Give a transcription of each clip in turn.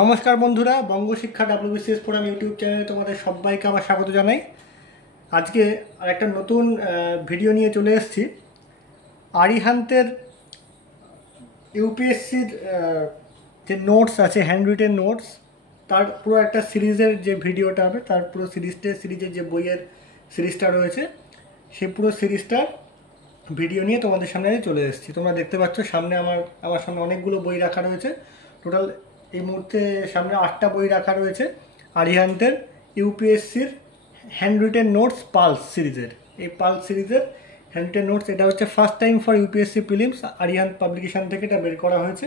নমস্কার বন্ধুরা, বঙ্গ শিক্ষা WBCS ফোরাম ইউটিউব চ্যানেলে তোমাদের সবাইকে আবার স্বাগত জানাই। আজকে আরেকটা নতুন ভিডিও নিয়ে চলে এসেছি। আরিহান্তের ইউপিএসসির যে নোটস আছে, হ্যান্ড রিটেন নোটস, তার পুরো একটা সিরিজের যে ভিডিওটা হবে, তার পুরো সিরিজের যে বইয়ের সিরিজটা রয়েছে, সেই পুরো সিরিজটার ভিডিও নিয়ে তোমাদের সামনে চলে এসেছি। তোমরা দেখতে পাচ্ছ সামনে আমার সামনে অনেকগুলো বই রাখা রয়েছে। টোটাল এই মুহূর্তে সামনে 8টা বই রাখা রয়েছে আরিহান্তের ইউপিএসসির হ্যান্ড রিটেন নোটস পালস সিরিজের। এই পালস সিরিজের হ্যান্ড রিটেন নোটস, এটা হচ্ছে first time for UPSC prelims, Arihant publication থেকে এটা বের করা হয়েছে।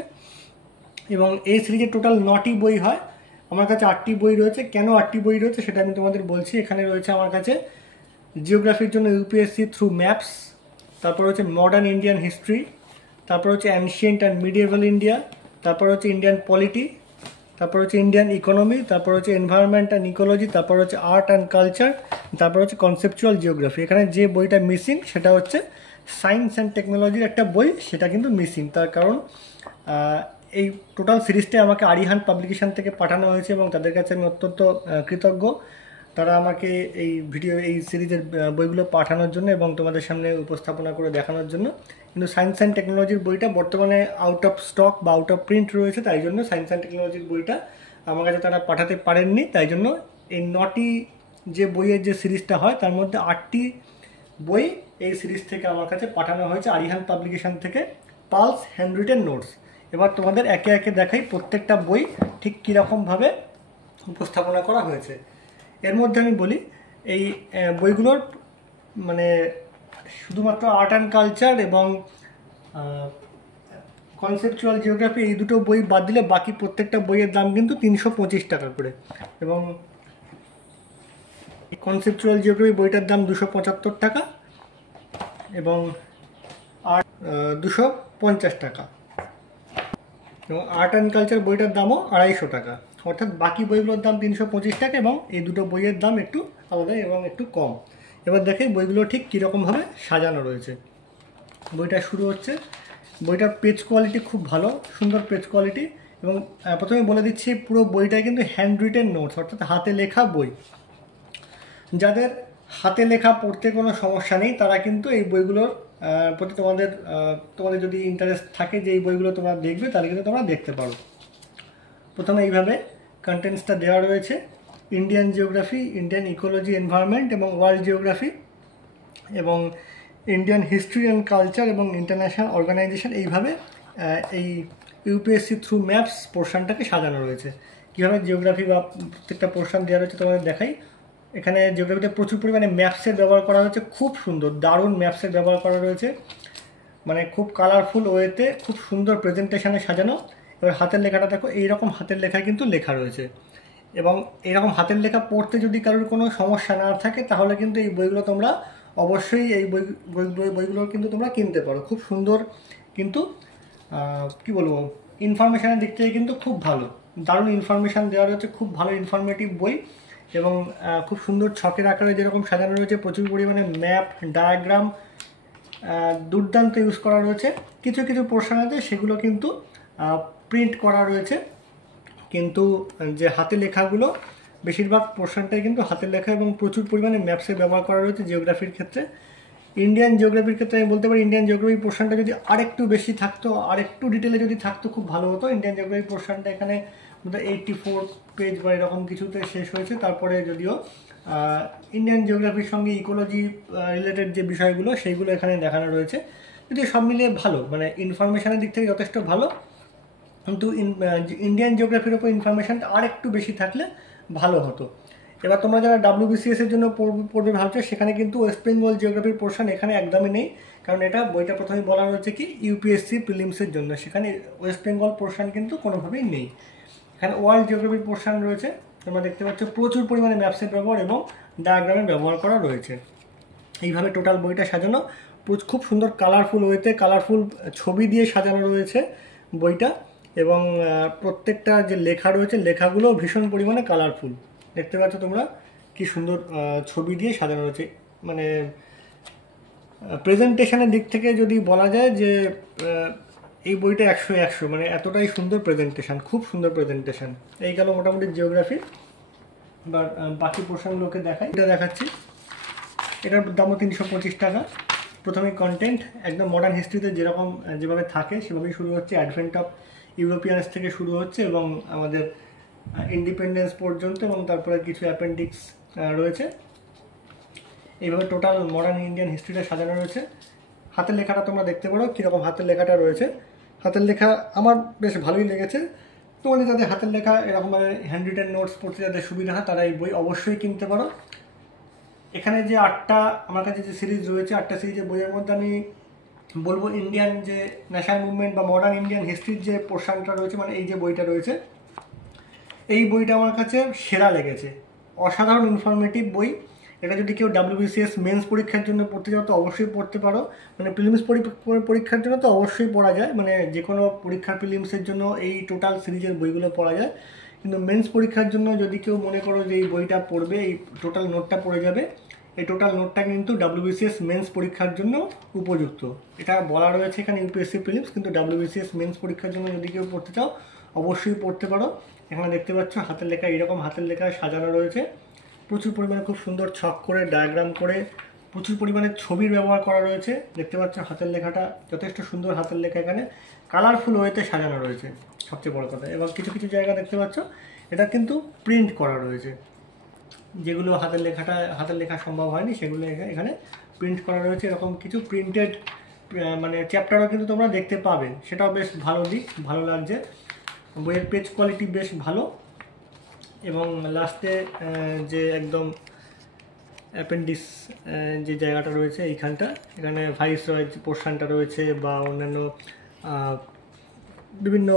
এবং এই সিরিজের টোটাল 9টি বই হয়। আমার কাছে 8টি বই রয়েছে। কেন 8টি বই রয়েছে সেটা আমি তোমাদের বলছি। এখানে রয়েছে আমার কাছে জিওগ্রাফির জন্য ইউপিএসসি থ্রু ম্যাপস, তারপর হচ্ছে মডার্ন ইন্ডিয়ান হিস্ট্রি, তারপর হচ্ছে অ্যানশিয়েন্ট অ্যান্ড মিডিয়েভাল ইন্ডিয়া, তারপর হচ্ছে ইন্ডিয়ান পলিটি, তারপর হচ্ছে ইন্ডিয়ান ইকোনমি, তারপর হচ্ছে এনভায়রনমেন্ট অ্যান্ড ইকোলজি, তারপর হচ্ছে আর্ট অ্যান্ড কালচার, তারপর হচ্ছে কনসেপচুয়াল জিওগ্রাফি। এখানে যে বইটা মিসিং সেটা হচ্ছে সায়েন্স অ্যান্ড টেকনোলজির একটা বই, সেটা কিন্তু মিসিং। তার কারণ এই টোটাল সিরিজটা আমাকে আরিহান্ত পাবলিকেশন থেকে পাঠানো হয়েছে এবং তাদের কাছে আমি অত্যন্ত কৃতজ্ঞ। তারা আমাকে এই সিরিজের বইগুলো পাঠানোর জন্য এবং তোমাদের সামনে উপস্থাপনা করে দেখানোর জন্য। কিন্তু সায়েন্স অ্যান্ড টেকনোলজির বইটা বর্তমানে আউট অফ স্টক বা আউট অফ প্রিন্ট রয়েছে, তাই জন্য সায়েন্স অ্যান্ড টেকনোলজির বইটা আমার কাছে তারা পাঠাতে পারেননি। তাই জন্য এই 9টি যে বইয়ের যে সিরিজটা হয়, তার মধ্যে 8টি বই এই সিরিজ থেকে আমার কাছে পাঠানো হয়েছে আরিহান্ত পাবলিকেশন থেকে, পালস হ্যান্ড রিটেন নোটস। এবার তোমাদের একে একে দেখাই প্রত্যেকটা বই ঠিক কীরকমভাবে উপস্থাপনা করা হয়েছে। এর মধ্যে আমি বলি, এই বইগুলোর মানে শুধুমাত্র আর্ট অ্যান্ড কালচার এবং কনসেপচুয়াল জিওগ্রাফি, এই দুটো বই বাদ দিলে বাকি প্রত্যেকটা বইয়ের দাম কিন্তু 325 টাকা করে। এবং কনসেপচুয়াল জিওগ্রাফি বইটার দাম 275 টাকা এবং আর্ট 250 টাকা, এবং আর্ট অ্যান্ড কালচার বইটার দামও 250 টাকা। অর্থাৎ বাকি বইগুলোর দাম 325 টাকা এবং এই দুটো বইয়ের দাম একটু আলাদা এবং একটু কম। এবার দেখে বইগুলো ঠিক কীরকমভাবে সাজানো রয়েছে। বইটা শুরু হচ্ছে, বইটার পেজ কোয়ালিটি খুব ভালো, সুন্দর পেজ কোয়ালিটি। এবং প্রথমে বলে দিচ্ছি, পুরো বইটাই কিন্তু হ্যান্ড রিটেন নোটস, অর্থাৎ হাতে লেখা বই। যাদের হাতে লেখা পড়তে কোনো সমস্যা নেই, তারা কিন্তু এই বইগুলোর প্রতি তোমাদের যদি ইন্টারেস্ট থাকে যে এই বইগুলো তোমরা দেখবে, তাহলে কিন্তু তোমরা দেখতে পারো। প্রথমে এইভাবে কন্টেন্টসটা দেওয়া রয়েছে: Indian geography, Indian ecology, environment এবং ওয়ার্ল্ড জিওগ্রাফি, এবং ইন্ডিয়ান হিস্ট্রি অ্যান্ড কালচার এবং ইন্টারন্যাশনাল অর্গানাইজেশন। এইভাবে এই ইউপিএসসি থ্রু ম্যাপস পোর্শনটাকে সাজানো রয়েছে। কীভাবে জিওগ্রাফি বা প্রত্যেকটা পোর্শন দেওয়া রয়েছে তোমাদের দেখাই। এখানে জিওগ্রাফিতে প্রচুর পরিমাণে ম্যাপসের ব্যবহার করা হয়েছে, খুব সুন্দর দারুণ ম্যাপসের ব্যবহার করা রয়েছে, মানে খুব কালারফুল ওয়েতে, খুব সুন্দর প্রেজেন্টেশনে সাজানো। এবার হাতের লেখাটা দেখো, এইরকম হাতের লেখায় কিন্তু লেখা রয়েছে। এবং এইরকম হাতের লেখা পড়তে যদি কারোর কোনো সমস্যা না থাকে, তাহলে কিন্তু এই বইগুলো তোমরা অবশ্যই এই বইগুলো কিন্তু তোমরা কিনতে পারো। খুব সুন্দর, কিন্তু কি বলবো, ইনফরমেশানের দিক থেকে কিন্তু খুব ভালো, দারুণ ইনফরমেশান দেওয়া রয়েছে, খুব ভালো ইনফরমেটিভ বই। এবং খুব সুন্দর ছকের আকারে যেরকম সাজানো রয়েছে, প্রচুর পরিমাণে ম্যাপ, ডায়াগ্রাম দুর্দান্ত ইউজ করা রয়েছে। কিছু কিছু পোর্শন আছে সেগুলো কিন্তু প্রিন্ট করা রয়েছে, কিন্তু যে হাতে লেখাগুলো, বেশিরভাগ পোর্শনটাই কিন্তু হাতের লেখা এবং প্রচুর পরিমাণে ম্যাপসের ব্যবহার করা রয়েছে জিওগ্রাফির ক্ষেত্রে। ইন্ডিয়ান জিওগ্রাফির ক্ষেত্রে আমি বলতে পারি, ইন্ডিয়ান জিওগ্রাফি পোর্শনটা যদি আরেকটু বেশি থাকতো, আরেকটু ডিটেলে যদি থাকতো, খুব ভালো হতো। ইন্ডিয়ান জিওগ্রাফি পোর্শনটা এখানে 84 পেজ বা এরকম কিছুতে শেষ হয়েছে। তারপরে যদিও ইন্ডিয়ান জিওগ্রাফির সঙ্গে ইকোলজি রিলেটেড যে বিষয়গুলো, সেইগুলো এখানে দেখানো রয়েছে। যদিও সব মিলিয়ে ভালো, মানে ইনফরমেশানের দিক থেকে যথেষ্ট ভালো, কিন্তু ইন্ডিয়ান জিওগ্রাফির ওপর ইনফরমেশানটা আর একটু বেশি থাকলে ভালো হতো। এবার তোমরা যারা WBCS এর জন্য পড়বে ভাবছো, সেখানে কিন্তু ওয়েস্ট বেঙ্গল জিওগ্রাফির পোর্শন এখানে একদমই নেই, কারণ এটা বইটা প্রথমে বলা রয়েছে কি ইউপিএসসি প্রিলিমসের জন্য, সেখানে ওয়েস্ট বেঙ্গল পোর্শন কিন্তু কোনোভাবেই নেই। এখানে ওয়ার্ল্ড জিওগ্রাফির পোর্শন রয়েছে। তোমরা দেখতে পাচ্ছ প্রচুর পরিমাণে ম্যাপসের ব্যবহার এবং ডায়াগ্রামের ব্যবহার করা রয়েছে। এইভাবে টোটাল বইটা সাজানো, খুব সুন্দর কালারফুল ওয়েতে, কালারফুল ছবি দিয়ে সাজানো রয়েছে বইটা। এবং প্রত্যেকটা যে লেখা রয়েছে, লেখাগুলো ভীষণ পরিমাণে কালারফুল। দেখতে পাচ্ছ তোমরা কি সুন্দর ছবি দিয়ে সাজানো রয়েছে। মানে প্রেজেন্টেশনের দিক থেকে যদি বলা যায় যে এই বইটা 100/100, মানে এতটাই সুন্দর প্রেজেন্টেশন, খুব সুন্দর প্রেজেন্টেশন। এই গেল মোটামুটি জিওগ্রাফি। এবার বাকি পোর্শনগুলোকে দেখাই। এটা দেখাচ্ছি, এটার দামও 325 টাকা। প্রথমে কন্টেন্ট একদম মডার্ন হিস্ট্রিতে যেরকম যেভাবে থাকে সেভাবেই শুরু হচ্ছে, অ্যাডভেন্ট অফ ইউরোপিয়ানস থেকে শুরু হচ্ছে এবং আমাদের ইন্ডিপেন্ডেন্স পর্যন্ত, এবং তারপরে কিছু অ্যাপেন্ডিক্স রয়েছে। এইভাবে টোটাল মডার্ন ইন্ডিয়ান হিস্ট্রিটা সাজানো রয়েছে। হাতের লেখাটা তোমরা দেখতে পারো কীরকম হাতের লেখাটা রয়েছে। হাতের লেখা আমার বেশ ভালোই লেগেছে। তোমাদের যাদের হাতের লেখা এরকমভাবে হ্যান্ড রিটেন নোটস পড়তে যাদের সুবিধা হয় তারা এই বই অবশ্যই কিনতে পারো। এখানে যে 8টা আমার কাছে যে সিরিজ রয়েছে, 8টা সিরিজের বইয়ের মধ্যে আমি বলবো ইন্ডিয়ান যে ন্যাশনাল মুভমেন্ট বা মডার্ন ইন্ডিয়ান হিস্ট্রির যে পোর্শনটা রয়েছে, মানে এই যে বইটা রয়েছে, এই বইটা আমার কাছে সেরা লেগেছে। অসাধারণ ইনফরমেটিভ বই। এটা যদি কেউ WBCS মেন্স পরীক্ষার জন্য পড়তে চাও তো অবশ্যই পড়তে পারো। মানে প্রিলিমস পরীক্ষার জন্য তো অবশ্যই পড়া যায়, মানে যে কোনো পরীক্ষার প্রিলিমসের জন্য এই টোটাল সিরিজের বইগুলো পড়া যায়। কিন্তু মেন্স পরীক্ষার জন্য যদি কেউ মনে করো যে এই বইটা পড়বে, এই টোটাল নোটটা পড়ে যাবে, এই টোটাল নোটটা কিন্তু WBCS মেন্স পরীক্ষার জন্য উপযুক্ত। এটা বলা রয়েছে এখানে UPSC প্রিলিমস, কিন্তু WBCS মেন্স পরীক্ষার জন্য যদি কেউ পড়তে চাও অবশ্যই পড়তে পারো। এখানে দেখতে পাচ্ছ হাতের লেখা, এইরকম হাতের লেখা সাজানো রয়েছে। প্রচুর পরিমাণে খুব সুন্দর ছক করে, ডায়াগ্রাম করে, প্রচুর পরিমাণে ছবির ব্যবহার করা রয়েছে। দেখতে পাচ্ছ হাতের লেখাটা যথেষ্ট সুন্দর হাতের লেখা, এখানে কালারফুল ওয়েতে সাজানো রয়েছে সবচেয়ে বড় কথা। এবং কিছু কিছু জায়গা দেখতে পাচ্ছ এটা কিন্তু প্রিন্ট করা রয়েছে, যেগুলো হাতের লেখা সম্ভব হয়নি সেগুলো এখানে প্রিন্ট করা রয়েছে। এরকম কিছু প্রিন্টেড মানে চ্যাপ্টারও কিন্তু তোমরা দেখতে পাবে, সেটাও বেশ ভালো দিক, ভালো লাগছে। বইয়ের পেজ কোয়ালিটি বেশ ভালো। এবং লাস্টে যে একদম অ্যাপেন্ডিক্স যে জায়গাটা রয়েছে এইখানটা, এখানে ভাইসরয় যে পোর্শনটা রয়েছে বা অন্যান্য বিভিন্ন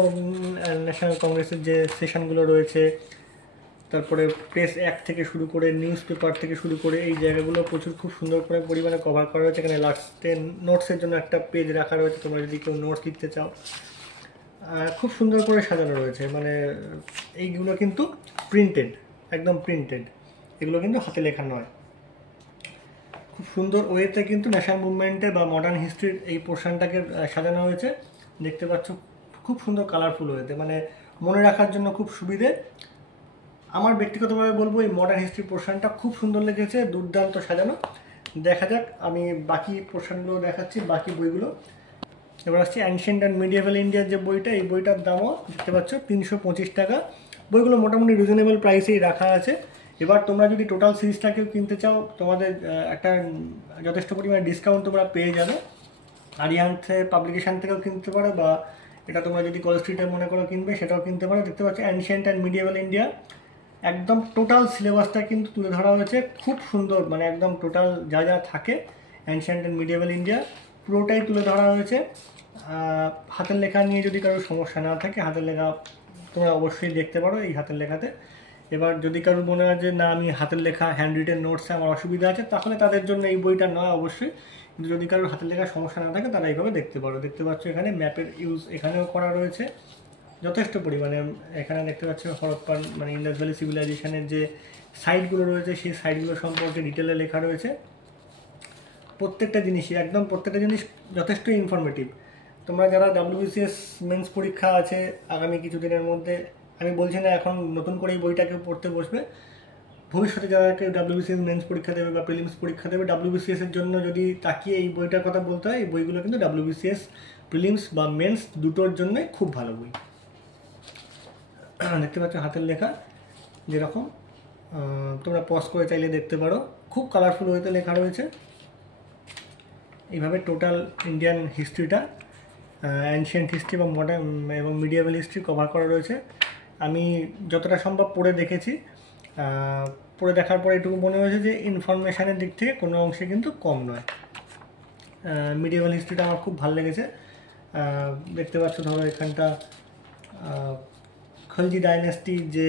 ন্যাশনাল কংগ্রেসের যে সেশনগুলো রয়েছে, তারপরে প্রেস অ্যাক্ট থেকে শুরু করে নিউজ পেপার থেকে শুরু করে এই জায়গাগুলো প্রচুর খুব সুন্দর করে পরিমাণে কভার করা রয়েছে। এখানে লাস্টে নোটসের জন্য একটা পেজ রাখা রয়েছে, তোমরা যদি কেউ নোটস লিখতে চাও। খুব সুন্দর করে সাজানো রয়েছে, মানে এইগুলো কিন্তু প্রিন্টেড, একদম প্রিন্টেড, এগুলো কিন্তু হাতে লেখা নয়। খুব সুন্দর ওয়েতে কিন্তু ন্যাশনাল মুভমেন্টের বা মডার্ন হিস্ট্রির এই পোর্শনটাকে সাজানো হয়েছে। দেখতে পাচ্ছ খুব সুন্দর কালারফুল ওয়েতে, মানে মনে রাখার জন্য খুব সুবিধে। আমার ব্যক্তিগতভাবে বলবো এই মডার্ন হিস্ট্রি পোর্শনটা খুব সুন্দর লেগেছে, দুর্দান্ত সাজানো। দেখা যাক, আমি বাকি পোর্শনগুলো দেখাচ্ছি, বাকি বইগুলো। এবার আসছি অ্যানশিয়েন্ট অ্যান্ড মিডিয়েভাল ইন্ডিয়ার যে বইটা, এই বইটার দামও দেখতে পাচ্ছ 325 টাকা। বইগুলো মোটামুটি রিজনেবল প্রাইসেই রাখা আছে। এবার তোমরা যদি টোটাল সিরিজটাকেও কিনতে চাও তোমাদের একটা যথেষ্ট পরিমাণে ডিসকাউন্ট তোমরা পেয়ে যাবে। আরিয়ান্থ পাবলিকেশান থেকেও কিনতে পারো, বা এটা তোমরা যদি কলেজ স্ট্রিটে মনে করো কিনবে সেটাও কিনতে পারো। দেখতে পাচ্ছ অ্যানশিয়েন্ট অ্যান্ড মিডিয়েভাল ইন্ডিয়া, একদম টোটাল সিলেবাসটা কিন্তু তুলে ধরা হয়েছে খুব সুন্দর, মানে একদম টোটাল যা যা থাকে অ্যানশিয়েন্ট অ্যান্ড মিডিয়েভাল ইন্ডিয়া পুরোটাই তুলে ধরা হয়েছে। হাতের লেখা নিয়ে যদি কারোর সমস্যা না থাকে, হাতের লেখা তোমরা অবশ্যই দেখতে পারো এই হাতের লেখাতে। এবার যদি কারোর মনে হয় যে না আমি হাতের লেখা হ্যান্ড রিটেন নোটসে আমার অসুবিধা আছে, তাহলে তাদের জন্য এই বইটা নয় অবশ্যই। কিন্তু যদি কারোর হাতের লেখার সমস্যা না থাকে তারা এইভাবে দেখতে পারো। দেখতে পাচ্ছ এখানে ম্যাপের ইউজ এখানেও করা রয়েছে যথেষ্ট পরিমাণে। এখানে দেখতে পাচ্ছ হরপ্পান মানে ইন্ডাস ভ্যালি সিভিলাইজেশনের যে সাইটগুলো রয়েছে সেই সাইটগুলো সম্পর্কে ডিটেলে লেখা রয়েছে। প্রত্যেকটা জিনিসই একদম প্রত্যেকটা জিনিস যথেষ্ট ইনফরমেটিভ। তোমরা যারা WBCS মেন্স পরীক্ষা আছে আগামী কিছুদিনের মধ্যে, আমি বলছি না এখন নতুন করে এই বইটাকে পড়তে বসবে, ভবিষ্যতে যারা কেউ WBCS মেন্স পরীক্ষা দেবে বা প্রিলিমস পরীক্ষা দেবে, WBCS এর জন্য যদি তাকিয়ে এই বইটার কথা বলতে হয়, এই বইগুলো কিন্তু WBCS প্রিলিমস বা মেন্স দুটোর জন্যই খুব ভালো বই। দেখতে পাচ্ছ হাতের লেখা যেরকম, তোমরা পজ করে চাইলে দেখতে পারো, খুব কালারফুল ওয়েতে লেখা রয়েছে। এইভাবে টোটাল ইন্ডিয়ান হিস্ট্রিটা, অ্যানশিয়েন্ট হিস্ট্রি বা মডার্ন এবং মিডিয়েভাল হিস্ট্রি কভার করা রয়েছে। আমি যতটা সম্ভব পড়ে দেখেছি, পড়ে দেখার পরে এটুকু মনে হয়েছে যে ইনফরমেশানের দিক থেকে কোনো অংশে কিন্তু কম নয়। মিডিয়েভাল হিস্ট্রিটা আমার খুব ভালো লেগেছে। দেখতে পাচ্ছ ধরো এখানটা খলজি ডাইনেস্টি যে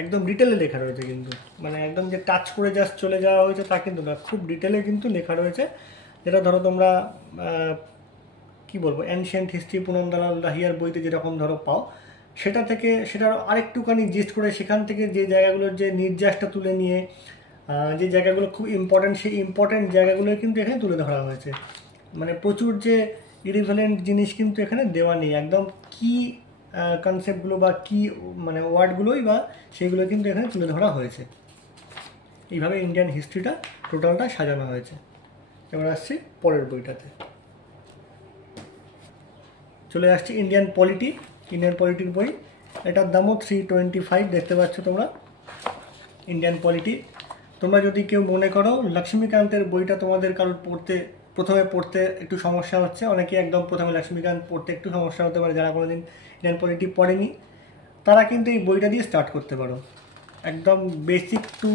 একদম ডিটেলে লেখা রয়েছে, কিন্তু মানে একদম যে টাচ করে জাস্ট চলে যাওয়া হয়েছে তা কিন্তু না, খুব ডিটেলে কিন্তু লেখা রয়েছে। যেটা ধরো তোমরা কি বলবো অ্যানশিয়েন্ট হিস্ট্রি পুনম দালাল দাহিয়ার বইতে যেরকম ধরো পাও, সেটা থেকে সেটার আরেকটুখানি জিস্ট করে সেখান থেকে যে জায়গাগুলোর যে নির্যাসটা তুলে নিয়ে যে জায়গাগুলো খুব ইম্পর্ট্যান্ট, সেই ইম্পর্ট্যান্ট জায়গাগুলোই কিন্তু এখানে তুলে ধরা হয়েছে। মানে প্রচুর যে ইরিভেলেন্ট জিনিস কিন্তু এখানে দেওয়া নেই, একদম কি কনসেপ্টগুলো বা কি মানে ওয়ার্ডগুলোই বা সেইগুলো কিন্তু এখানে তুলে ধরা হয়েছে। এইভাবে ইন্ডিয়ান হিস্ট্রিটা টোটালটা সাজানো হয়েছে। এবার আসছি পরের বইটাতে, চলে আসছি ইন্ডিয়ান পলিটি। ইন্ডিয়ান পলিটির বই, এটার দামও 325 দেখতে পাচ্ছ তোমরা। ইন্ডিয়ান পলিটি, তোমরা যদি কেউ মনে করো লক্ষ্মীকান্তের বইটা তোমাদের কারোর প্রথমে পড়তে একটু সমস্যা হচ্ছে, অনেকে একদম প্রথমে লক্ষ্মীকান্ত পড়তে একটু সমস্যা হতে পারে, যারা কোনোদিন ইন্ডিয়ান পলিটি পড়েনি তারা কিন্তু এই বইটা দিয়ে স্টার্ট করতে পারো। একদম বেসিক টু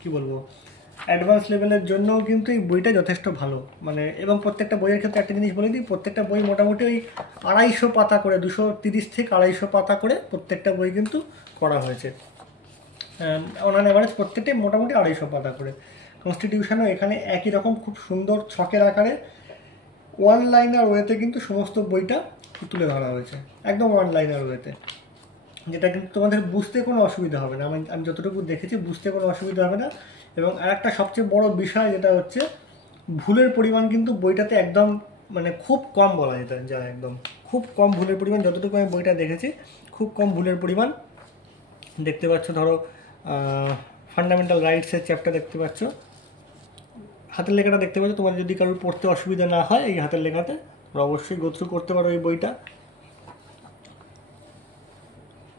কি বলবো অ্যাডভান্স লেভেলের জন্যও কিন্তু এই বইটা যথেষ্ট ভালো। মানে এবং প্রত্যেকটা বইয়ের ক্ষেত্রে একটা জিনিস বলে দিই, প্রত্যেকটা বই মোটামুটি ওই 250 পাতা করে, 230 থেকে 250 পাতা করে প্রত্যেকটা বই কিন্তু করা হয়েছে। অন অ্যাভারেজ প্রত্যেকটাই মোটামুটি 250 পাতা করে। কনস্টিটিউশনও এখানে একই রকম খুব সুন্দর ছকের আকারে ওয়ান লাইনার ওয়েতে কিন্তু সমস্ত বইটা তুলে ধরা হয়েছে, একদম ওয়ান লাইনার ওয়েতে, যেটা কিন্তু তোমাদের বুঝতে কোনো অসুবিধা হবে না। আমি যতটুকু দেখেছি বুঝতে কোনো অসুবিধা হবে না। এবং আরেকটা সবচেয়ে বড় বিষয় যেটা হচ্ছে ভুলের পরিমাণ কিন্তু বইটাতে একদম মানে খুব কম বলা যেতে যায়, একদম খুব কম ভুলের পরিমাণ, যতটুকু আমি বইটা দেখেছি খুব কম ভুলের পরিমাণ দেখতে পাচ্ছ। ধরো ফান্ডামেন্টাল রাইটসের চ্যাপ্টার দেখতে পাচ্ছ, হাতের লেখাটা দেখতে পাচ্ছ। তোমার যদি কারোর পড়তে অসুবিধা না হয় এই হাতের লেখাতে তোমরা অবশ্যই গো থ্রু করতে পারো এই বইটা।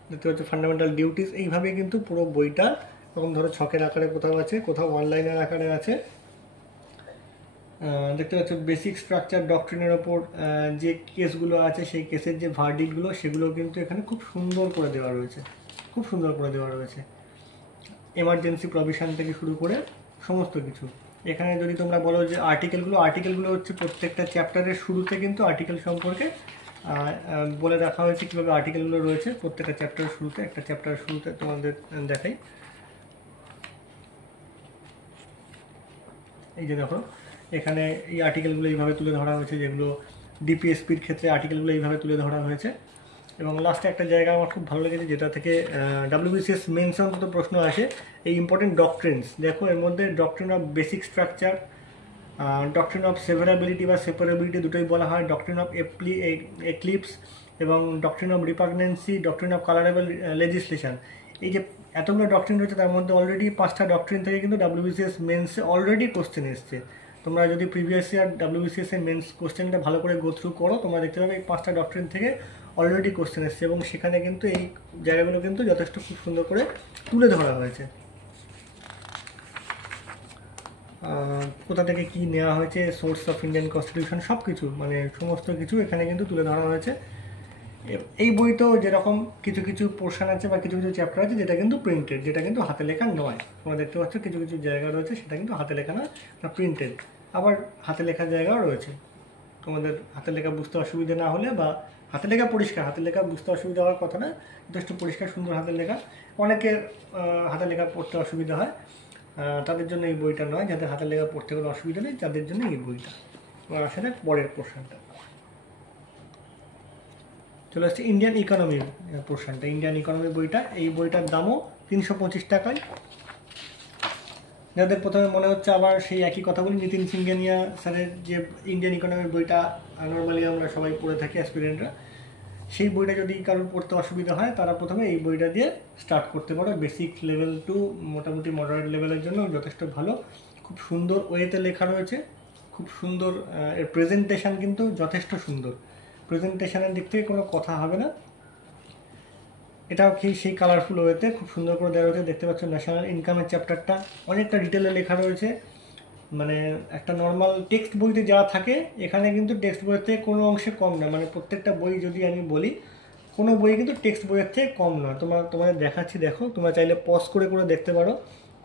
দেখতে পাচ্ছ ফান্ডামেন্টাল ডিউটিস, এইভাবে কিন্তু পুরো বইটা এরকম ধরো ছকের আকারে কোথাও আছে, কোথাও ওয়ান লাইনের আকারে আছে। দেখতে পাচ্ছ বেসিক স্ট্রাকচার ডক্ট্রিনের ওপর যে কেসগুলো আছে সেই কেসের যে ভার্ডিক্টগুলো সেগুলো কিন্তু এখানে খুব সুন্দর করে দেওয়া রয়েছে, খুব সুন্দর করে দেওয়া রয়েছে। এমার্জেন্সি প্রভিশন থেকে শুরু করে সমস্ত কিছু। এখানে যদি তোমরা বলো যে আর্টিকেলগুলো হচ্ছে প্রত্যেকটা চ্যাপ্টারের শুরুতে কিন্তু আর্টিকেল সম্পর্কে বলে রাখা হয়েছে, কীভাবে আর্টিকেলগুলো রয়েছে প্রত্যেকটা চ্যাপ্টারের শুরুতে। একটা চ্যাপ্টারের শুরুতে তোমাদের দেখাই, এই যে দেখো এখানে এই আর্টিকেলগুলো এইভাবে তুলে ধরা হয়েছে, যেগুলো ডিপিএসপির ক্ষেত্রে আর্টিকেলগুলো এইভাবে তুলে ধরা হয়েছে। এবং লাস্টে একটা জায়গা আমার খুব ভালো লেগেছে, যেটা থেকে ডাব্লিউবিসিএস মেন্সে অন্তত প্রশ্ন আসে, এই ইম্পর্টেন্ট ডক্ট্রিনস। দেখো এর মধ্যে doctrine of basic structure, doctrine of severability বা সেপারেবিলিটি দুটোই বলা হয়, ডক্ট্রিন অফ এক্লিপস এবং doctrine of repugnancy, doctrine of colourable legislation. এই যে এতগুলো ডক্ট্রিন রয়েছে তার মধ্যে অলরেডি 5টা ডক্ট্রিন থেকে কিন্তু ডাব্লিউবিসিএস মেন্সে অলরেডি কোশ্চেন এসছে। তোমরা যদি প্রিভিয়াস ইয়ার ডাব্লিউবিসিএস এর মেন্স কোশ্চেনটা ভালো করে গো থ্রু করো, তোমরা দেখতে পাবে এই 5টা ডক্ট্রিন থেকে অলরেডি কোশ্চেন এসছে এবং সেখানে কিন্তু এই জায়গাগুলো কিন্তু যথেষ্ট খুব সুন্দর করে তুলে ধরা হয়েছে। কোথা থেকে কি নেওয়া হয়েছে, সোর্স অফ ইন্ডিয়ান কনস্টিটিউশন, সব কিছু মানে সমস্ত কিছু এখানে কিন্তু তুলে ধরা হয়েছে। এই বইতেও যেরকম কিছু কিছু পোর্শন আছে বা কিছু কিছু চ্যাপ্টার আছে যেটা কিন্তু প্রিন্টেড, যেটা কিন্তু হাতে লেখা নয়। তোমরা দেখতে পাচ্ছ কিছু কিছু জায়গা রয়েছে সেটা কিন্তু হাতে লেখা না, প্রিন্টেড। আবার হাতে লেখার জায়গাও রয়েছে। তোমাদের হাতে লেখা বুঝতে অসুবিধা না হলে বা হাতে লেখা পরিষ্কার, হাতে লেখা বুঝতে অসুবিধা হওয়ার কথা না, যথেষ্ট পরিষ্কার সুন্দর হাতের লেখা। অনেকের হাতে লেখা পড়তে অসুবিধা হয়, তাদের জন্য এই বইটা নয়। যাদের হাতের লেখা পড়তে কোনো অসুবিধা নেই তাদের জন্য এই বইটা। আসলে পরের পোর্শনটা চলে আসছে ইন্ডিয়ান ইকোনমির পোর্শনটা। ইন্ডিয়ান ইকোনমি বইটা, এই বইটার দামও 325 টাকায়। যাদের প্রথমে মনে হচ্ছে আবার সেই একই কথা বলি, নিতিন সিঙ্গেনিয়া স্যারের যে ইন্ডিয়ান ইকোনমির বইটা নর্মালি আমরা সবাই পড়ে থাকি অ্যাসপিরেন্টরা, সেই বইটা যদি কারোর পড়তে অসুবিধা হয় তারা প্রথমে এই বইটা দিয়ে স্টার্ট করতে পারো। বেসিক লেভেল টু মোটামুটি মডারেট লেভেলের জন্য যথেষ্ট ভালো, খুব সুন্দর ওয়েতে লেখা রয়েছে, খুব সুন্দর। এর প্রেজেন্টেশন কিন্তু যথেষ্ট সুন্দর, প্রেজেন্টেশনের দিক থেকে কোনো কথা হবে না। এটাও কি সেই কালারফুল ওয়েতে খুব সুন্দর করে দেওয়া রয়েছে। দেখতে পাচ্ছ ন্যাশনাল ইনকামের চ্যাপ্টারটা অনেকটা ডিটেলে লেখা রয়েছে। মানে একটা নর্মাল টেক্সট বইতে যা থাকে এখানে কিন্তু টেক্সট বইয়ের থেকে কোনো অংশে কম না। মানে প্রত্যেকটা বই যদি আমি বলি, কোনো বই কিন্তু টেক্সট বইয়ের থেকে কম নয়। তোমাদের দেখাচ্ছি, দেখো তোমরা চাইলে পজ করে করে দেখতে পারো,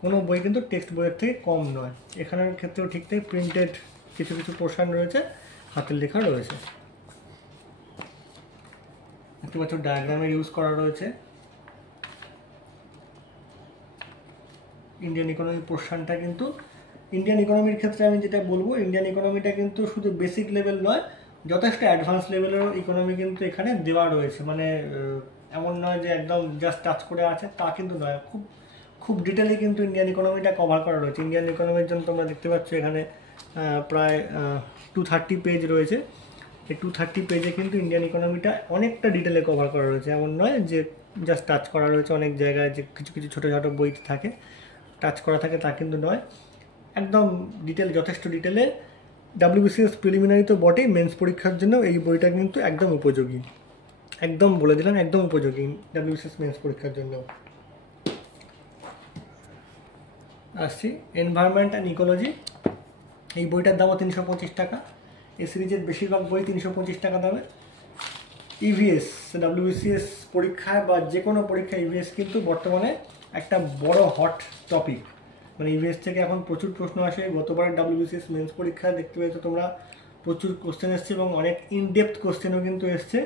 কোনো বই কিন্তু টেক্সট বইয়ের থেকে কম নয়। এখানের ক্ষেত্রেও ঠিক থেকে প্রিন্টেড কিছু কিছু পোর্শন রয়েছে, হাতের লেখা রয়েছে। দেখতে পাচ্ছ ডায়াগ্রামের ইউজ করা রয়েছে। ইন্ডিয়ান ইকোনমি পোর্শনটা কিন্তু, ইন্ডিয়ান ইকোনমির ক্ষেত্রে আমি যেটা বলবো, ইন্ডিয়ান ইকোনমিটা কিন্তু শুধু বেসিক লেভেল নয়, যথেষ্ট অ্যাডভান্স লেভেলেরও ইকোনমি কিন্তু এখানে দেওয়া রয়েছে। মানে এমন নয় যে একদম জাস্ট টাচ করে আছে, তা কিন্তু নয়। খুব খুব ডিটেলে কিন্তু ইন্ডিয়ান ইকোনমিটা কভার করা রয়েছে। ইন্ডিয়ান ইকোনমির জন্য তোমরা দেখতে পাচ্ছ এখানে প্রায় 230 পেজ রয়েছে। এই 230 পেজে কিন্তু ইন্ডিয়ান ইকোনমিটা অনেকটা ডিটেলে কভার করা রয়েছে, এমন নয় যে জাস্ট টাচ করা রয়েছে। অনেক জায়গায় যে কিছু কিছু ছোটো ছোটো বই থাকে টাচ করা থাকে তা কিন্তু নয়, একদম ডিটেল, যথেষ্ট ডিটেলে। ডাব্লিউবিসিএস প্রিলিমিনারি তো বটেই, মেন্স পরীক্ষার জন্য এই বইটা কিন্তু একদম উপযোগী, একদম বলে দিলাম একদম উপযোগী ডাব্লিউবিসিএস মেন্স পরীক্ষার জন্য। আসছি এনভায়রনমেন্ট অ্যান্ড ইকোলজি, এই বইটার দামও 325 টাকা। এই সিরিজের বেশিরভাগ বই 325 টাকা দামে। ইভিএস, ডাব্লিউবিসিএস পরীক্ষায় বা যে কোনো পরীক্ষায় ইভিএস কিন্তু বর্তমানে একটা বড় হট টপিক। মানে ইভিএস থেকে এখন প্রচুর প্রশ্ন আসে। গতবারের ডাব্লিউবিসিএস মেন্স পরীক্ষায় দেখতে পেয়েছো তোমরা প্রচুর কোশ্চেন এসছে এবং অনেক ইনডেপথ কোশ্চেনও কিন্তু এসছে।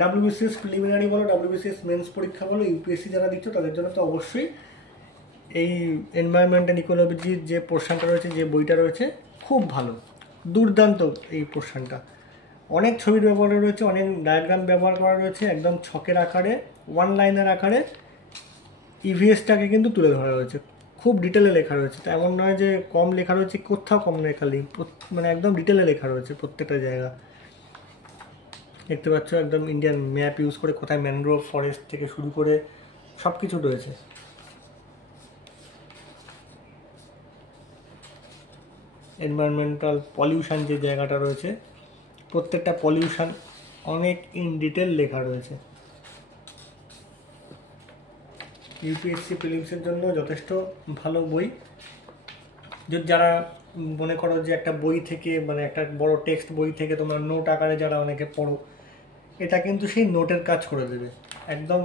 ডাব্লিউবিসিএস প্রিলিমিনারি বলো, ডাব্লিউবিসিএস মেন্স পরীক্ষা বলো, ইউপিএসসি যারা দিচ্ছ তাদের জন্য তো অবশ্যই এই এনভায়রনমেন্ট অ্যান্ড ইকোলজির যে পোর্শনটা রয়েছে, যে বইটা রয়েছে, খুব ভালো, দুর্দান্ত এই পোর্শনটা। অনেক ছবির ব্যবহার রয়েছে, অনেক ডায়াগ্রাম ব্যবহার করা রয়েছে, একদম ছকের আকারে, ওয়ান লাইনের আকারে ইভিএসটাকে কিন্তু তুলে ধরা রয়েছে। খুব ডিটেলে লেখা রয়েছে, তো এমন নয় যে কম লেখা রয়েছে, কোথাও কম লেখা নেই, মানে একদম ডিটেলে লেখা রয়েছে প্রত্যেকটা জায়গা। দেখতে পাচ্ছ একদম ইন্ডিয়ান ম্যাপ ইউজ করে কোথায় ম্যানগ্রোভ ফরেস্ট থেকে শুরু করে সব কিছু রয়েছে। এনভায়রনমেন্টাল পলিউশন যে জায়গাটা রয়েছে, প্রত্যেকটা পলিউশন অনেক ইন ডিটেল লেখা রয়েছে। ইউপিএসসি প্রিলিমসের জন্য যথেষ্ট ভালো বই। যারা মনে করো যে একটা বই থেকে, মানে একটা বড় টেক্সট বই থেকে তোমরা নোট আকারে যারা অনেকে পড়ো, এটা কিন্তু সেই নোটের কাজ করে দেবে একদম।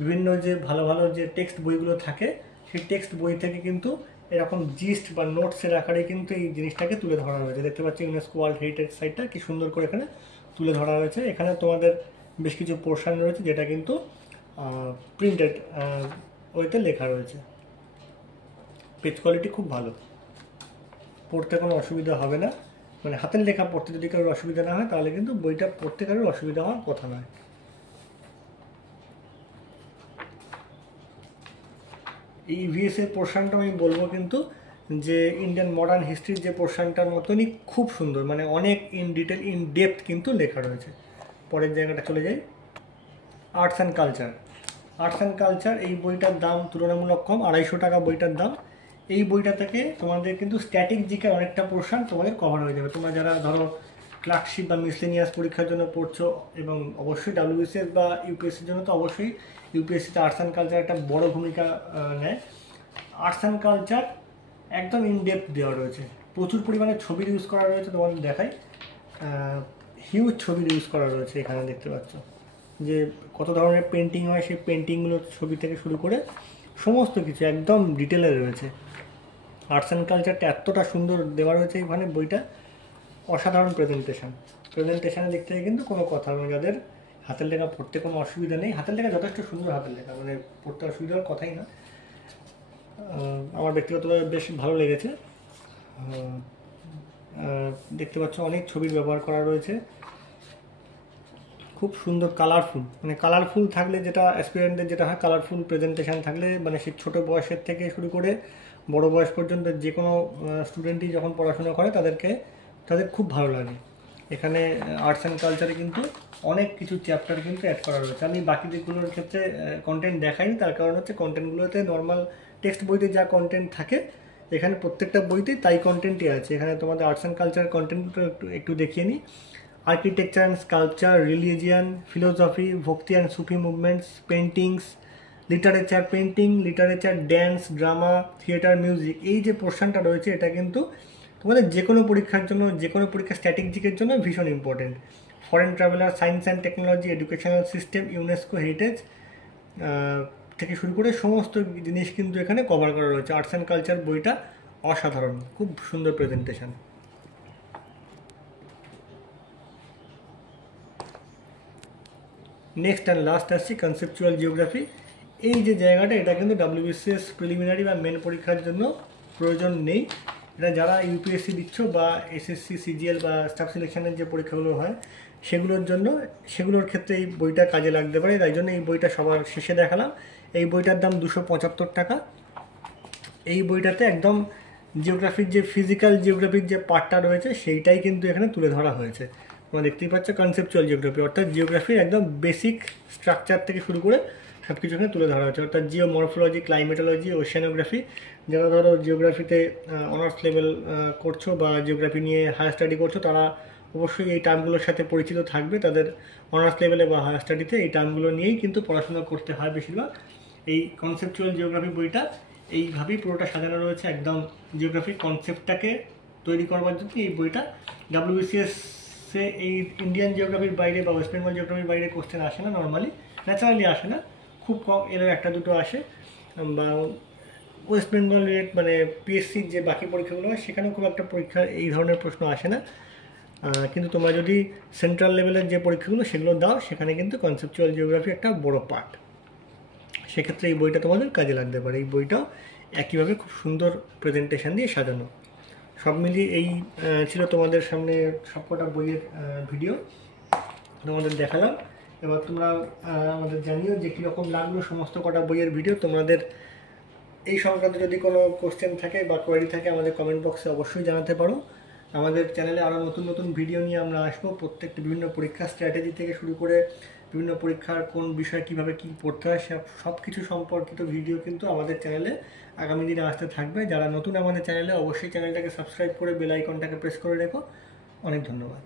বিভিন্ন যে ভালো ভালো যে টেক্সট বইগুলো থাকে, সেই টেক্সট বই থেকে কিন্তু এরকম জিস্ট বা নোটসের আকারে কিন্তু এই জিনিসটাকে তুলে ধরা হয়েছে। দেখতে পাচ্ছি ইউনেস্কো ওয়ার্ল্ড হেরিটেজ সাইটটা কি সুন্দর করে এখানে তুলে ধরা হয়েছে। এখানে তোমাদের বেশ কিছু পোর্শন রয়েছে যেটা কিন্তু প্রিন্টেড ওইতে লেখা রয়েছে। পেজ কোয়ালিটি খুব ভালো, পড়তে কোনো অসুবিধা হবে না। মানে হাতের লেখা পড়তে যদি কারোর অসুবিধা না হয় তাহলে কিন্তু বইটা পড়তে কারোর অসুবিধা হওয়ার কথা নয়। এই ইভিএস এর পোর্শনটা আমি বলবো কিন্তু যে ইন্ডিয়ান মডার্ন হিস্ট্রির যে পোর্শনটার মতনই খুব সুন্দর, মানে অনেক ইন ডিটেল ইন ডেপথ কিন্তু লেখা রয়েছে। পরের জায়গাটা চলে যাই, arts and culture. Arts and culture এই বইটার দাম তুলনামূলক কম, 250 টাকা বইটার দাম। এই বইটা থেকে তোমাদের কিন্তু স্ট্যাটিক জিকের অনেকটা পোর্শন তোমাদের কভার হয়ে যাবে। তোমরা যারা ধরো ক্লার্কশিপ বা মিসলেনিয়াস পরীক্ষার জন্য পড়ছো, এবং অবশ্যই ডাব্লিউবিসিএস বা ইউপিএসসির জন্য তো অবশ্যই ইউপিএসসিতে আর্টস অ্যান্ড কালচার একটা বড় ভূমিকা নেয়। আর্টস অ্যান্ড কালচার একদম ইনডেপথ দেওয়া রয়েছে, প্রচুর পরিমাণে ছবির ইউজ করা রয়েছে। তোমাদের দেখাই, হিউজ ছবির ইউজ করা রয়েছে। এখানে দেখতে পাচ্ছ যে কত ধরনের পেন্টিং হয়, সেই পেন্টিংগুলোর ছবি থেকে শুরু করে সমস্ত কিছু একদম ডিটেলে রয়েছে। আর্টস অ্যান্ড কালচারটা এতটা সুন্দর দেওয়া রয়েছে এখানে, বইটা অসাধারণ প্রেজেন্টেশনের দিক থেকে কিন্তু কোনো কথা নয়। যাদের হাতের লেখা পড়তে কোনো অসুবিধা নেই, হাতের লেখা যথেষ্ট সুন্দর হাতের লেখা, মানে পড়তে অসুবিধার কথাই না। আমার ব্যক্তিগতভাবে বেশ ভালো লেগেছে। দেখতে পাচ্ছ অনেক ছবির ব্যবহার করা রয়েছে, খুব সুন্দর কালারফুল। মানে কালারফুল থাকলে যেটা অ্যাসপিরেন্টদের যেটা হয়, কালারফুল প্রেজেন্টেশন থাকলে, মানে সেই ছোটো বয়সের থেকে শুরু করে বড় বয়স পর্যন্ত যে কোনো স্টুডেন্টই যখন পড়াশোনা করে তাদের খুব ভালো লাগে। এখানে আর্টস অ্যান্ড কালচারে কিন্তু অনেক কিছু চ্যাপ্টার কিন্তু অ্যাড করা রয়েছে। আমি বাকি দিকগুলোর ক্ষেত্রে কন্টেন্ট দেখাইনি, তার কারণ হচ্ছে কন্টেন্টগুলোতে নর্মাল টেক্সট বইতে যা কন্টেন্ট থাকে এখানে প্রত্যেকটা বইতেই তাই কন্টেন্টই আছে। এখানে তোমাদের আর্টস অ্যান্ড কালচার কন্টেন্টটা একটু দেখিয়ে নিই। Architecture and sculpture, religion, philosophy, Bhakti and Sufi movements, paintings, literature, literature, dance, drama, theatre, music, এই যে পোর্শনটা রয়েছে এটা কিন্তু তোমাদের যে কোনো পরীক্ষার জন্য, যে কোনো পরীক্ষা স্ট্র্যাটেজিকের জন্য ভীষণ important. Foreign traveller, science and technology, educational system, UNESCO heritage থেকে শুরু করে সমস্ত জিনিস কিন্তু এখানে কভার করা রয়েছে। আর্টস অ্যান্ড কালচার বইটা অসাধারণ, খুব সুন্দর প্রেজেন্টেশন। নেক্সট অ্যান্ড লাস্ট আসছি কনসেপচুয়াল জিওগ্রাফি। এই যে জায়গাটা, এটা কিন্তু ডাব্লিউবিসিএস প্রিলিমিনারি বা মেন পরীক্ষার জন্য প্রয়োজন নেই। এটা যারা ইউপিএসসি দিচ্ছ বা এসএসসি, সিজিএল বা স্টাফ সিলেকশনের যে পরীক্ষাগুলো হয় সেগুলোর জন্য, সেগুলোর ক্ষেত্রে এই বইটা কাজে লাগতে পারে। তাই জন্য এই বইটা সবার শেষে দেখালাম। এই বইটার দাম 275 টাকা। এই বইটাতে একদম জিওগ্রাফির যে ফিজিক্যাল জিওগ্রাফির যে পার্টটা রয়েছে সেইটাই কিন্তু এখানে তুলে ধরা হয়েছে। তোমরা দেখতেই পাচ্ছ কনসেপচুয়াল জিওগ্রাফি, অর্থাৎ জিওগ্রাফির একদম বেসিক স্ট্রাকচার থেকে শুরু করে সব কিছু এখানে তুলে ধরা হয়েছে। অর্থাৎ জিওমরফোলজি, ক্লাইমেটোলজি, ওশেনোগ্রাফি, যারা ধরো জিওগ্রাফিতে অনার্স লেভেল করছো বা জিওগ্রাফি নিয়ে হায়ার স্টাডি করছো, তারা অবশ্যই এই টার্মগুলোর সাথে পরিচিত থাকবে। তাদের অনার্স লেভেলে বা হায়ার স্টাডিতে এই টার্মগুলো নিয়েই কিন্তু পড়াশোনা করতে হয় বেশিরভাগ। এই কনসেপচুয়াল জিওগ্রাফি বইটা এইভাবেই পুরোটা সাজানো রয়েছে, একদম জিওগ্রাফিক কনসেপ্টটাকে তৈরি করবার জন্য এই বইটা। ডাব্লিউবিসিএসে এই ইন্ডিয়ান জিওগ্রাফির বাইরে বা ওয়েস্ট বেঙ্গল জিওগ্রাফির বাইরে কোশ্চেন আসে না, নর্মালি ন্যাচারালি আসে না, খুব কম, এর একটা দুটো আসে। বা ওয়েস্ট বেঙ্গল মানে পিএসসির যে বাকি পরীক্ষাগুলো হয় সেখানেও খুব একটা পরীক্ষা এই ধরনের প্রশ্ন আসে না। কিন্তু তোমরা যদি সেন্ট্রাল লেভেলের যে পরীক্ষাগুলো সেগুলো দাও, সেখানে কিন্তু কনসেপচুয়াল জিওগ্রাফি একটা বড় পার্ট। সেক্ষেত্রে এই বইটা তোমাদের কাজে লাগতে পারে। এই বইটাও একইভাবে খুব সুন্দর প্রেজেন্টেশন দিয়ে সাজানো। সব মিলিয়ে এই ছিল তোমাদের সামনে সবকটা বইয়ের ভিডিও তোমাদের দেখালাম। এবার তোমরা আমাদের জানিও যে কীরকম লাগলো সমস্ত কটা বইয়ের ভিডিও। তোমাদের এই সংক্রান্ত যদি কোনো কোশ্চেন থাকে বা কোয়েরি থাকে আমাদের কমেন্ট বক্সে অবশ্যই জানাতে পারো। আমাদের চ্যানেলে আরও নতুন নতুন ভিডিও নিয়ে আমরা আসবো। প্রত্যেকটি বিভিন্ন পরীক্ষার স্ট্র্যাটেজি থেকে শুরু করে বিভিন্ন পরীক্ষার কোন বিষয়ে কীভাবে কী পড়তে হয় সব কিছু সম্পর্কিত ভিডিও কিন্তু আমাদের চ্যানেলে আগামী দিনে আসতে থাকবে। যারা নতুন আমাদের চ্যানেলে, অবশ্যই চ্যানেলটাকে সাবস্ক্রাইব করে বেল আইকনটাকে প্রেস করে রেখো। অনেক ধন্যবাদ।